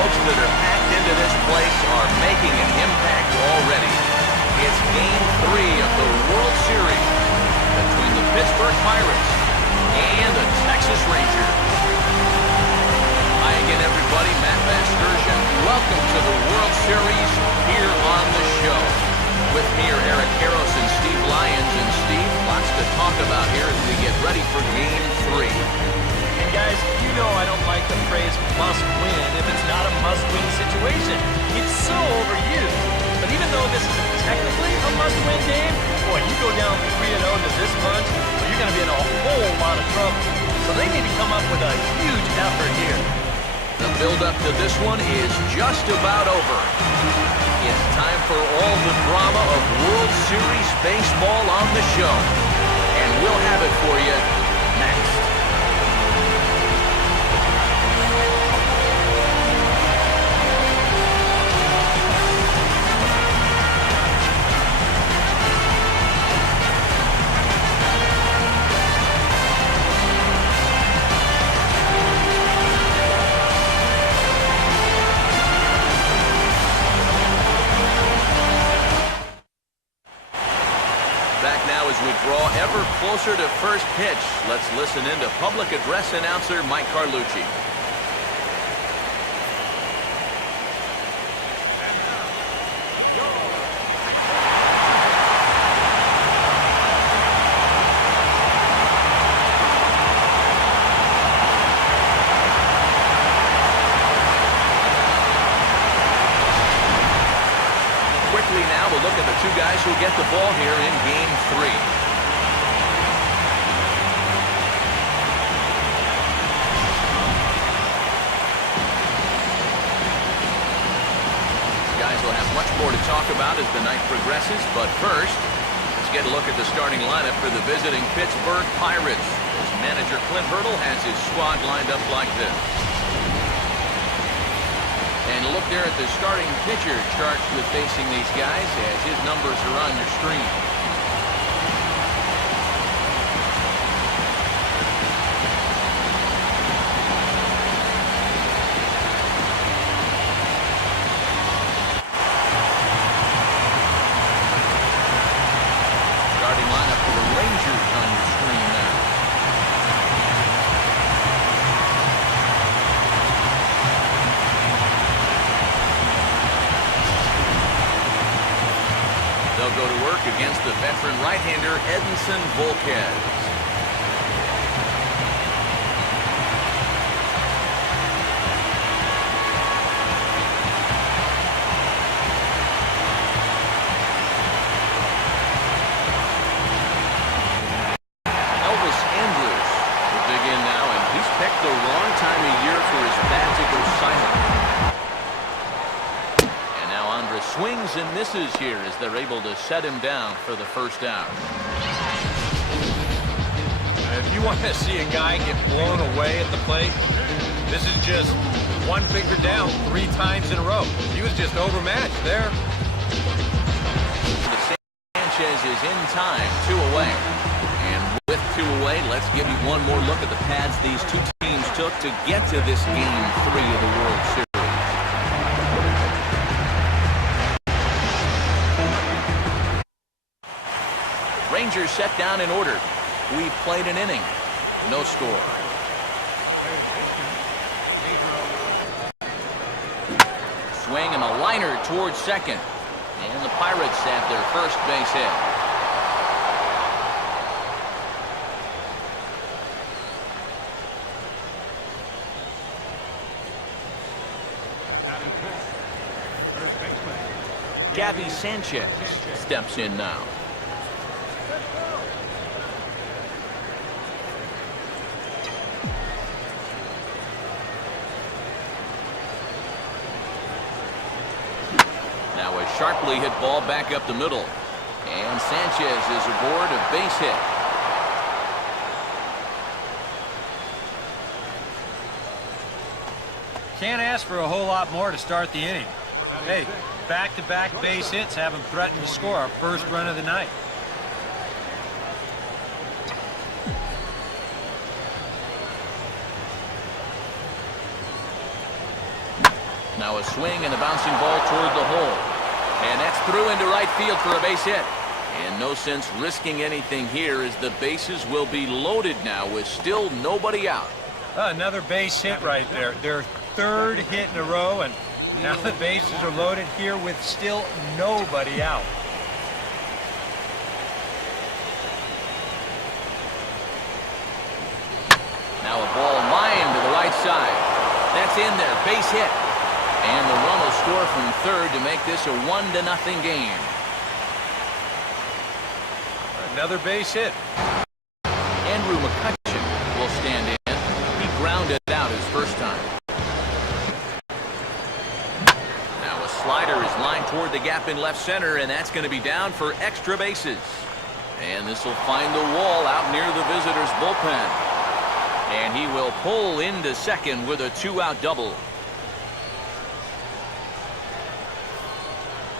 folks that are packed into this place are making an impact already. It's Game 3 of the World Series between the Pittsburgh Pirates and the Texas Rangers. Hi again, everybody. Matt Vasgersian. Welcome to the World Series here on the show. With me are Eric Karros and Steve Lyons. And Steve, lots to talk about here as we get ready for Game 3. And guys, you know I don't like the phrase must win if it's not a must-win situation. It's so overused. But even though this isn't technically a must-win game, boy, you go down 3-0 to this bunch, well, you're going to be in a whole lot of trouble. So they need to come up with a huge effort here. The build-up to this one is just about over. It's time for all the drama of World Series baseball on the show. And we'll have it for you next. Back now as we draw ever closer to first pitch. Let's listen in to public address announcer Mike Carlucci. Quickly now to look at the two guys who get the ball here in Game 3. Guys will have much more to talk about as the night progresses, but first, let's get a look at the starting lineup for the visiting Pittsburgh Pirates. As manager Clint Hurdle has his squad lined up like this. And look there at the starting pitcher charged with facing these guys as his numbers are on your screen. Starting lineup for the Rangers on your screen now. They'll go to work against the veteran right-hander Edinson Volquez. Elvis Andrus will dig in now, and he's picked the wrong time of year for his bat to go silent. Swings and misses here as they're able to set him down for the first out. If you want to see a guy get blown away at the plate, this is just one finger down 3 times in a row. He was just overmatched there. Sanchez is in time, 2 away. And with 2 away, let's give you one more look at the paths these two teams took to get to this Game 3 of the World Series. Rangers set down in order. We played an inning. No score. Swing and a liner towards second. And the Pirates have their first base hit. Gabby Sanchez steps in now. Now a sharply hit ball back up the middle. And Sanchez is aboard a base hit. Can't ask for a whole lot more to start the inning. Hey, back-to-back base hits have him threatened to score our first run of the night. a swing and the bouncing ball toward the hole. And that's through into right field for a base hit. And no sense risking anything here as the bases will be loaded now with still nobody out. Another base hit right there. Their third hit in a row, and now the bases are loaded here with still nobody out. Now a ball lined to the right side. That's in there, base hit. And the run will score from third to make this a 1-0 game. Another base hit. Andrew McCutcheon will stand in. He grounded out his first time. Now a slider is lined toward the gap in left center, and that's going to be down for extra bases. And this will find the wall out near the visitors' bullpen. And he will pull into second with a 2-out double.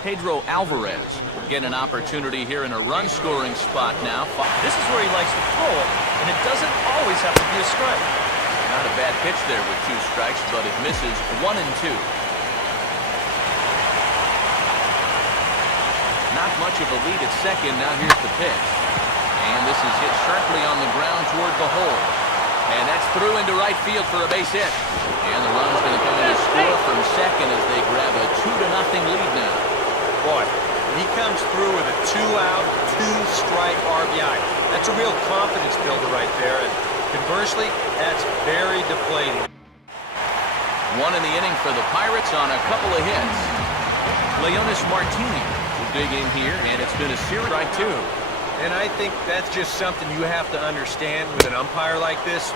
Pedro Alvarez will get an opportunity here in a run-scoring spot now. This is where he likes to throw it, and it doesn't always have to be a strike. Not a bad pitch there with 2 strikes, but it misses 1 and 2. Not much of a lead at second. Now here's the pitch. And this is hit sharply on the ground toward the hole. And that's through into right field for a base hit. And the run's going to come in to score from second as they grab a 2-0 lead now. Boy, he comes through with a 2-out, 2-strike RBI. That's a real confidence builder right there. And conversely, that's very deflating. 1 in the inning for the Pirates on a couple of hits. Leonis Martinez will dig in here, and it's been a series strike 2. And I think that's just something you have to understand with an umpire like this.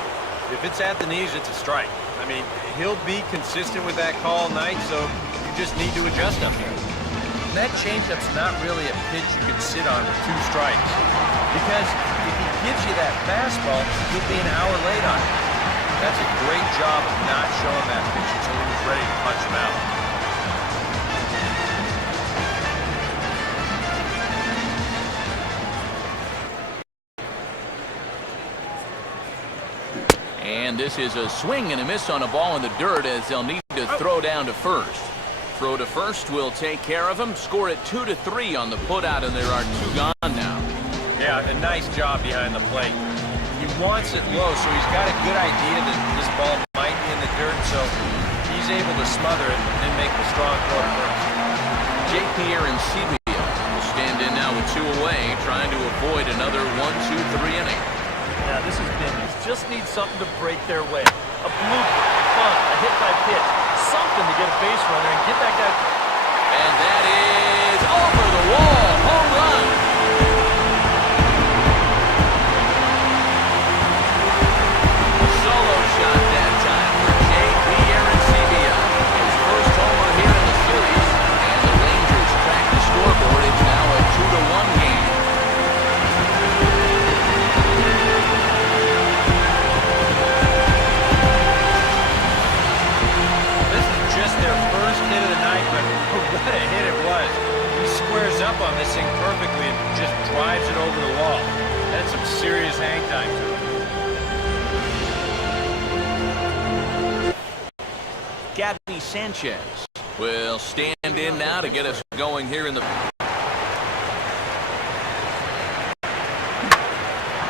If it's at the knees, it's a strike. I mean, he'll be consistent with that call all night, so you just need to adjust up here. And that changeup's not really a pitch you can sit on with 2 strikes. Because if he gives you that fastball, you'll be an hour late on it. That's a great job of not showing that pitch until he was ready to punch him out. And this is a swing and a miss on a ball in the dirt as they'll need to throw down to first. Throw to first will take care of him. Score it 2-3 on the putout, and there are 2 gone now. Yeah, a nice job behind the plate. He wants it low, so he's got a good idea that this ball might be in the dirt, so he's able to smother it and make the strong throw to first. J.P. Arencibia will stand in now with 2 away, trying to avoid another 1-2-3 inning. Now this has been, just needs something to break their way. A blooper, a bunt, a hit by pitch, something to get a base runner and get that guy. And that is over the wall, home run. A solo shot that time for J.P. Arencibia. His first homer here in the series, and the Rangers crack the scoreboard. It's now a 2-1 game. Their first hit of the night, but what a hit it was. He squares up on this thing perfectly and just drives it over the wall. That's some serious hang time to it. Gabby Sanchez will stand in now to get us going here in the...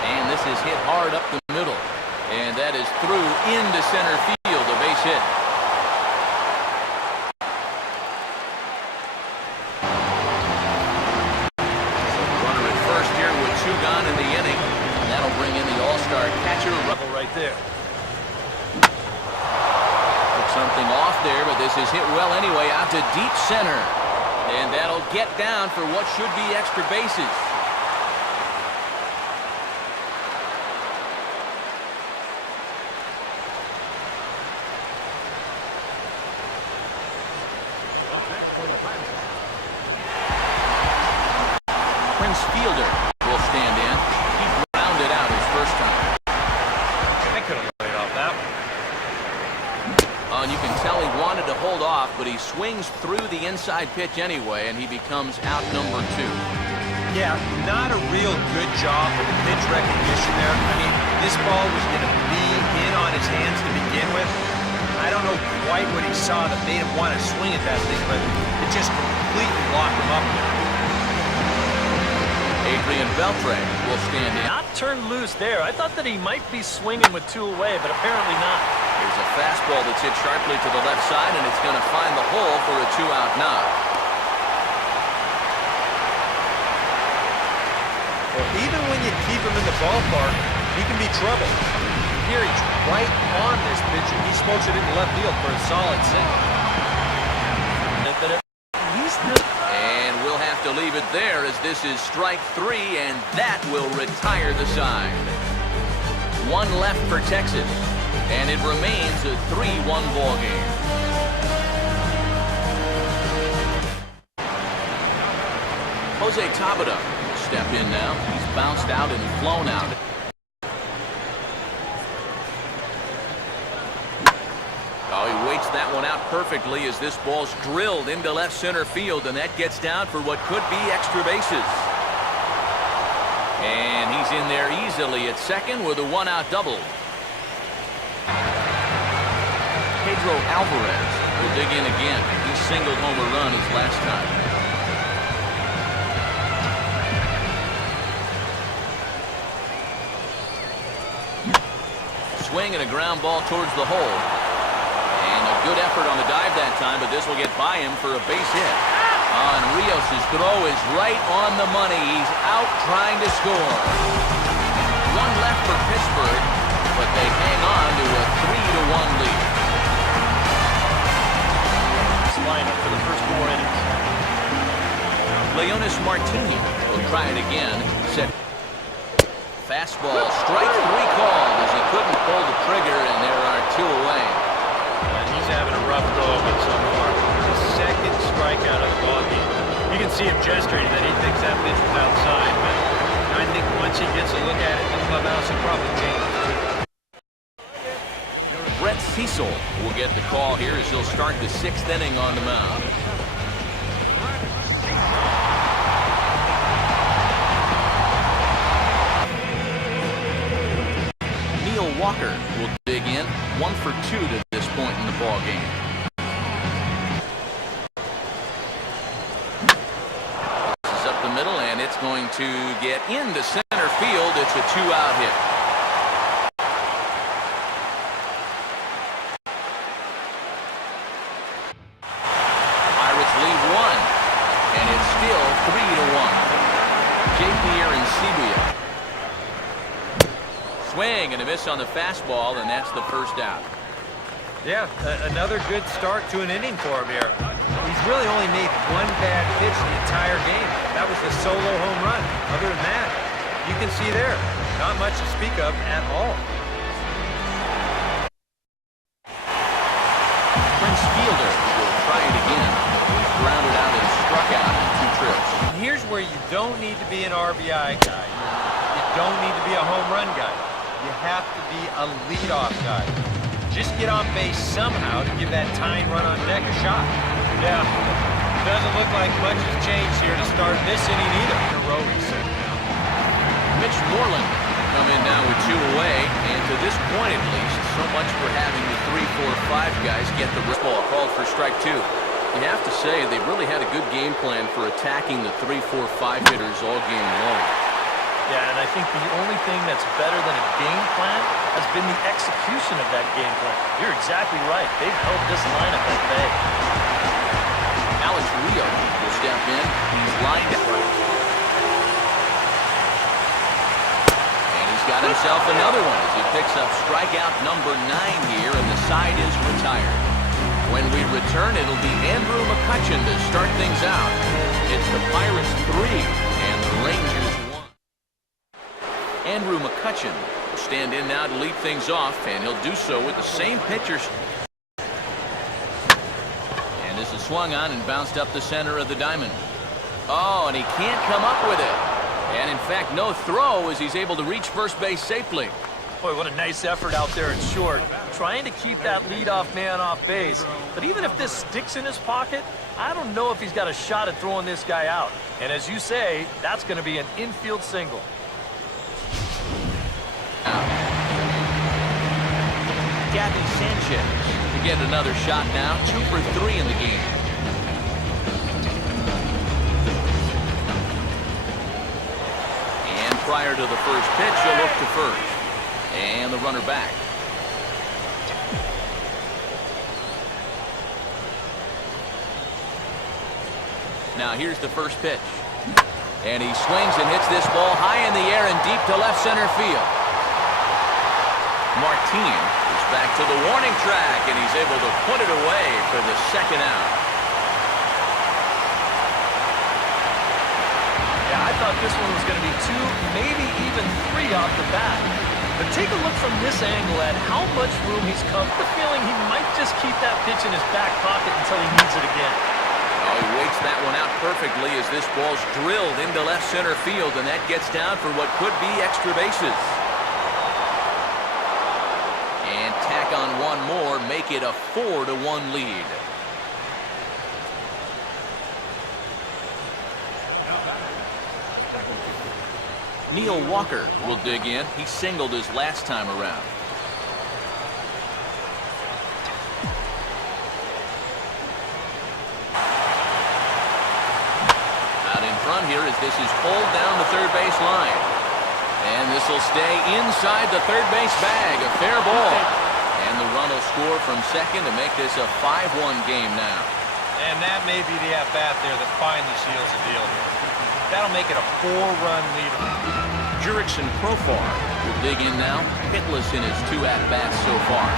And this is hit hard up the middle. And that is through into center field, a base hit. Gone in the inning. That'll bring in the all-star catcher level right there. Took something off there, but this is hit well anyway out to deep center. And that'll get down for what should be extra bases. Prince Fielder will stand in. He grounded out his first time. I could have laid off that one. And you can tell he wanted to hold off, but he swings through the inside pitch anyway, and he becomes out number 2. Yeah, not a real good job with the pitch recognition there. I mean, this ball was going to be in on his hands to begin with. I don't know quite what he saw that made him want to swing at that thing, but it just completely locked him up there. Adrian Beltre will stand in. Not turned loose there. I thought that he might be swinging with two away, but apparently not. Here's a fastball that's hit sharply to the left side, and it's going to find the hole for a two-out knock. Well, even when you keep him in the ballpark, he can be trouble. Here he's right on this pitch, and he smokes it into left field for a solid single. But at least And we'll have to leave it there as this is strike three, and that will retire the side. One left for Texas, and it remains a 3-1 ball game. Jose Tabata will step in now. He's bounced out and flown out. Oh, he waits that one out perfectly as this ball's drilled into left center field, and that gets down for what could be extra bases. And he's in there easily at second with a one-out double. Pedro Alvarez will dig in again. He singled home a run his last time. Swing and a ground ball towards the hole. And a good effort on the dive that time, but this will get by him for a base hit. And Rios' throw is right on the money. He's out trying to score. One left for Pittsburgh, but they hang on to a 3-1 lead. lineup for the first 4 innings. Leonis Martinez will try it again. Set. Fastball, strike three called as he couldn't pull the trigger, and there are 2 away. And he's having a rough go of it so far. The second strikeout of the ballgame. You can see him gesturing that he thinks that pitch was outside, but I think once he gets a look at it in the clubhouse, he'll probably change it. Brett Cecil will get the call here as he'll start the 6th inning on the mound. Neil Walker will dig in, 1 for 2 to this point in the ball game. This is up the middle, and it's going to get into center field. It's a 2-out hit. Swing and a miss on the fastball, and that's the first out. Yeah, another good start to an inning for him here. He's really only made 1 bad pitch the entire game. That was the solo home run. Other than that, you can see there, not much to speak of at all. Prince Fielder will try it again. He's grounded out and struck out in 2 trips. Here's where you don't need to be an RBI guy. You don't need to be a home run guy. You have to be a leadoff guy. Just get on base somehow to give that tying run on deck a shot. Yeah, doesn't look like much has changed here to start this inning either. In a row reset. Mitch Moreland come in now with 2 away, and to this point at least, so much for having the 3-4-5 guys get the ball called for strike 2. You have to say they've really had a good game plan for attacking the 3-4-5 hitters all game long. Yeah, and I think the only thing that's better than a game plan has been the execution of that game plan. You're exactly right. They've held this lineup at bay. Alex Rios will step in. He's lined up right. And he's got himself another one as he picks up strikeout number 9 here, and the side is retired. When we return, it'll be Andrew McCutchen to start things out. It's the Pirates 3 and the Rangers 1. Andrew McCutchen will stand in now to lead things off, and he'll do so with the same pitchers. And this is swung on and bounced up the center of the diamond. Oh, and he can't come up with it. And in fact, no throw as he's able to reach first base safely. Boy, what a nice effort out there in short. Trying to keep that leadoff man off base. But even if this sticks in his pocket, I don't know if he's got a shot at throwing this guy out. And as you say, that's going to be an infield single. Gabby Sanchez get another shot now. 2 for 3 in the game. And prior to the first pitch, he'll look to first. And the runner back. Now here's the first pitch. And he swings and hits this ball high in the air and deep to left center field. Martin is back to the warning track, and he's able to put it away for the second out. Yeah, I thought this one was going to be 2, maybe even 3 off the bat. But take a look from this angle at how much room he's come. The feeling he might just keep that pitch in his back pocket until he needs it again. Oh, he waits that one out perfectly as this ball's drilled into left center field, and that gets down for what could be extra bases. And tack on one more, make it a 4-1 lead. Neil Walker will dig in. He singled his last time around. Out in front here as this is pulled down the third base line. And this will stay inside the third base bag. A fair ball. And the run will score from second to make this a 5-1 game now. And that may be the at-bat there that finally seals the deal here. That'll make it a 4-run lead. Jurickson Profar will dig in now, hitless in his 2 at-bats so far.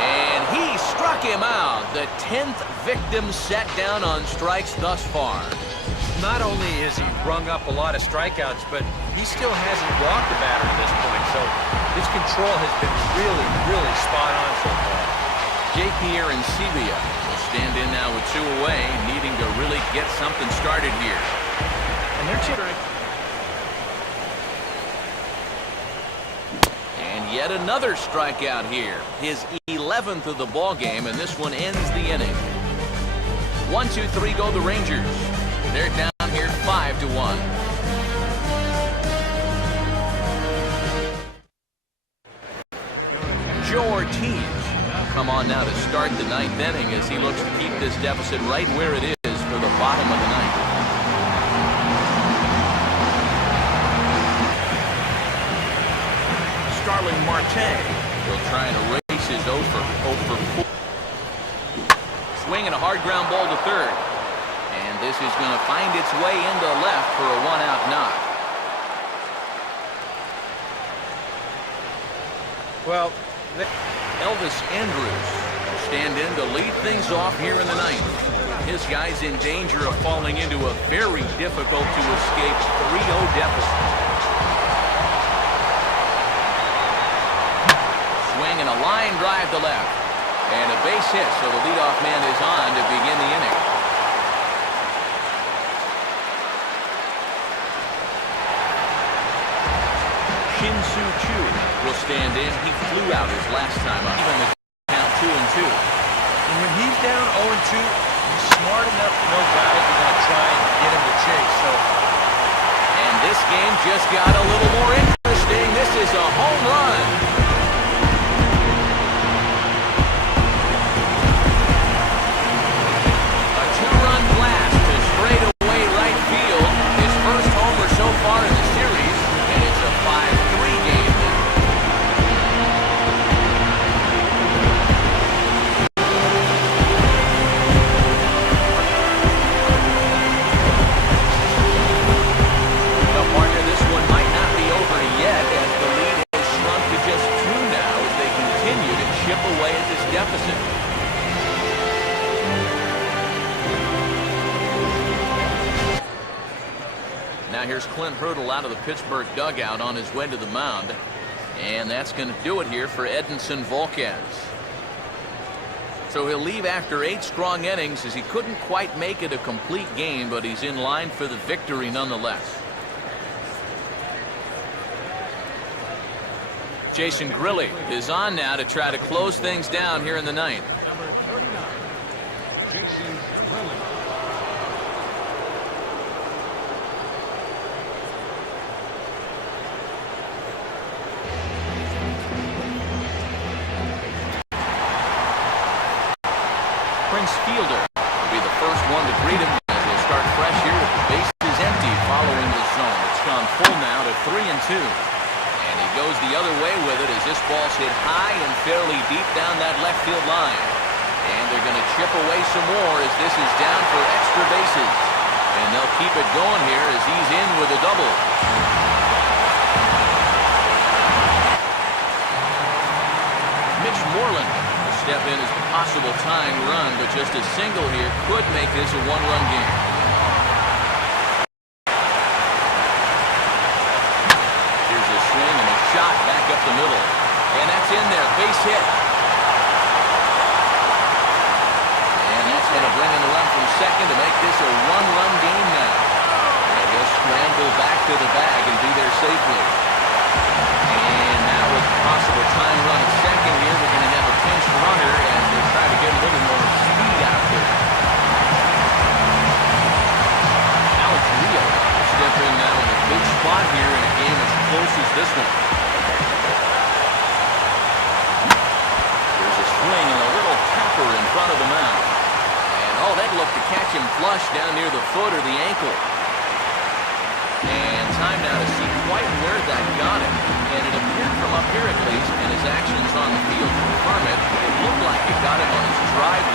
And he struck him out. The 10th victim set down on strikes thus far. Not only has he rung up a lot of strikeouts, but he still hasn't walked the batter to this point, so his control has been really, really spot on so far. J.P. Arencibia will stand in now with 2 away, needing to really get something started here. And they're chittering. And yet another strikeout here. His 11th of the ball game, and this one ends the inning. 1-2-3 go the Rangers. They're down here 5-1. Joe Ortiz come on now to start the 9th inning as he looks to keep this deficit right where it is for the bottom of the 9th. Starling Marte will try and erase his 0 for 4. Swinging a hard ground ball to third. And this is going to find its way into left for a 1-out knock. Well, Elvis Andrus will stand in to lead things off here in the 9th. His guy's in danger of falling into a very difficult to escape 3-0 deficit. Swing and a line drive to left. And a base hit, so the leadoff man is on to begin the inning. Shin-Soo Choo will stand in. He flew out his last time up. Even the count 2-2. And when he's down 0-2, he's smart enough to know guys are going to try and get him to chase. So, and this game just got a little more interesting. This is a home run. A 2-run blast to straightaway right field. His first homer so far in the series, and it's a 5-3 game now. Well, partner, this one might not be over yet as the lead has shrunk to just 2 now as they continue to chip away at this deficit. Now here's Clint Hurdle out of the Pittsburgh dugout on his way to the mound. And that's going to do it here for Edinson Volquez. So he'll leave after 8 strong innings as he couldn't quite make it a complete game, but he's in line for the victory nonetheless. Jason Grilli is on now to try to close things down here in the 9th. Number 39, Jason Grilli. Bruins fielder will be the first one to greet him as he'll start fresh here with the bases empty following the zone. It's gone full now to 3-2. And he goes the other way with it as this ball's hit high and fairly deep down that left field line. And they're going to chip away some more as this is down for extra bases. And they'll keep it going here as he's in with a double. Mitch Moreland will step in as a possible tying run, but just a single here could make this a one-run game. Here's a swing and a shot back up the middle. And that's in there, base hit. And that's going to bring in the run from second to make this a one-run game now. And he'll scramble back to the bag and be there safely. And now with a possible tying run at second here, we're going to have a pinch runner as they try to get a little more speed out there. Alex Rio will step in now in a big spot here in a game as close as this one. There's a swing and a little tapper in front of the mound. And oh, that looked to catch him flush down near the foot or the ankle. And time now to see quite where that got him. And it appeared from up here at least, and his actions on the field confirm it. It looked like it got him on his drive.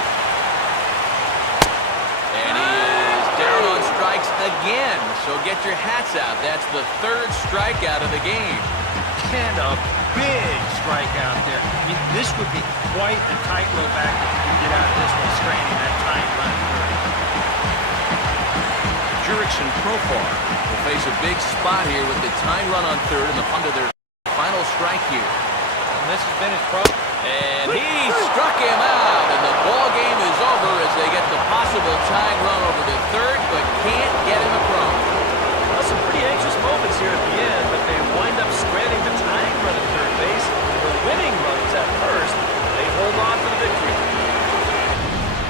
And he is down on strikes again. So get your hats out. That's the third strikeout of the game. And a big strikeout there. I mean, this would be quite a tightrope act if you can get out of this one straining that tying run third. Jurickson Profar will face a big spot here with the tying run on third and the punt of their final strike here. And this has been his And he struck him out, and the ball game is over as they get the possible tying run over to third, but can't get him across. Well, some pretty anxious moments here at the end, but they wind up stranding the tying run at third base. The winning runs at first. They hold on for the victory.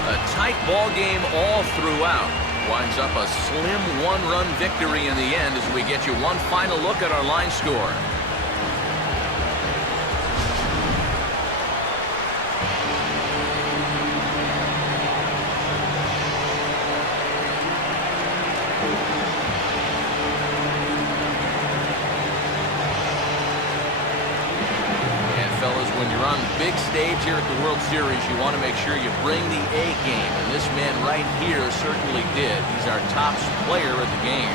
A tight ball game all throughout. Winds up a slim one-run victory in the end as we get you one final look at our line score. When you're on the big stage here at the World Series, you want to make sure you bring the A game, and this man right here certainly did. He's our top player of the game.